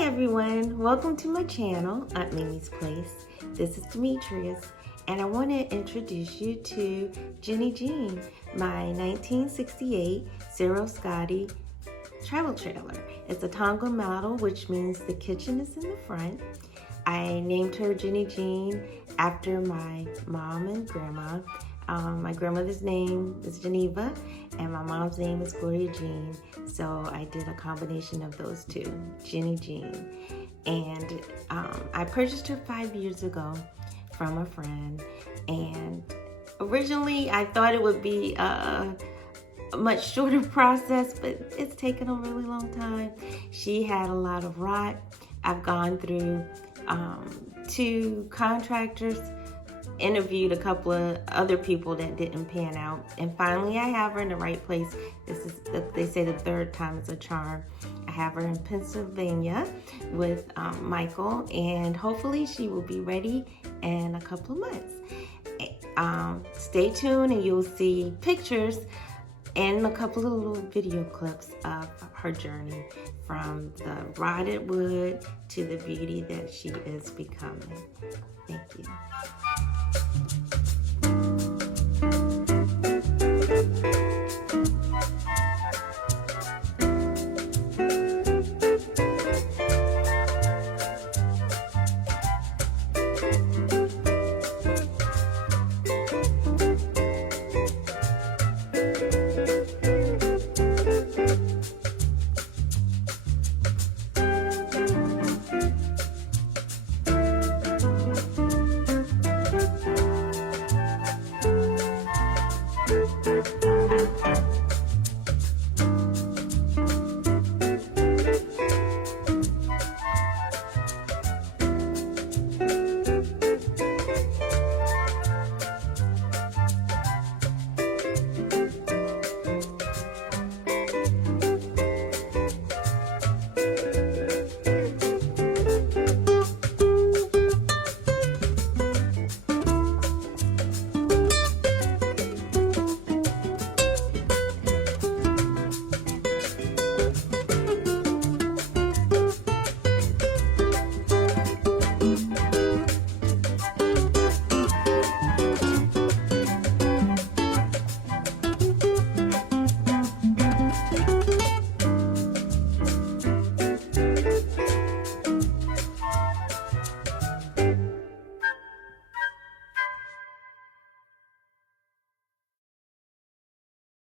Hi everyone, welcome to my channel, Aunt Mimi's Place. This is Demetrius, and I want to introduce you to Genny Jean, my 1968 Serro Scotty travel trailer. It's a Tonga model, which means the kitchen is in the front. I named her Genny Jean after my mom and grandma. My grandmother's name is Geneva, and my mom's name is Gloria Jean. So I did a combination of those two, Genny Jean. And I purchased her 5 years ago from a friend. And originally I thought it would be a much shorter process, but it's taken a really long time. She had a lot of rot. I've gone through 2 contractors, interviewed a couple of other people that didn't pan out, and finally I have her in the right place. This is, they say, the 3rd time is a charm. I have her in Pennsylvania with Michael, and hopefully she will be ready in a couple of months. Stay tuned and you'll see pictures and a couple of little video clips of her journey from the rotted wood to the beauty that she is becoming. Thank you.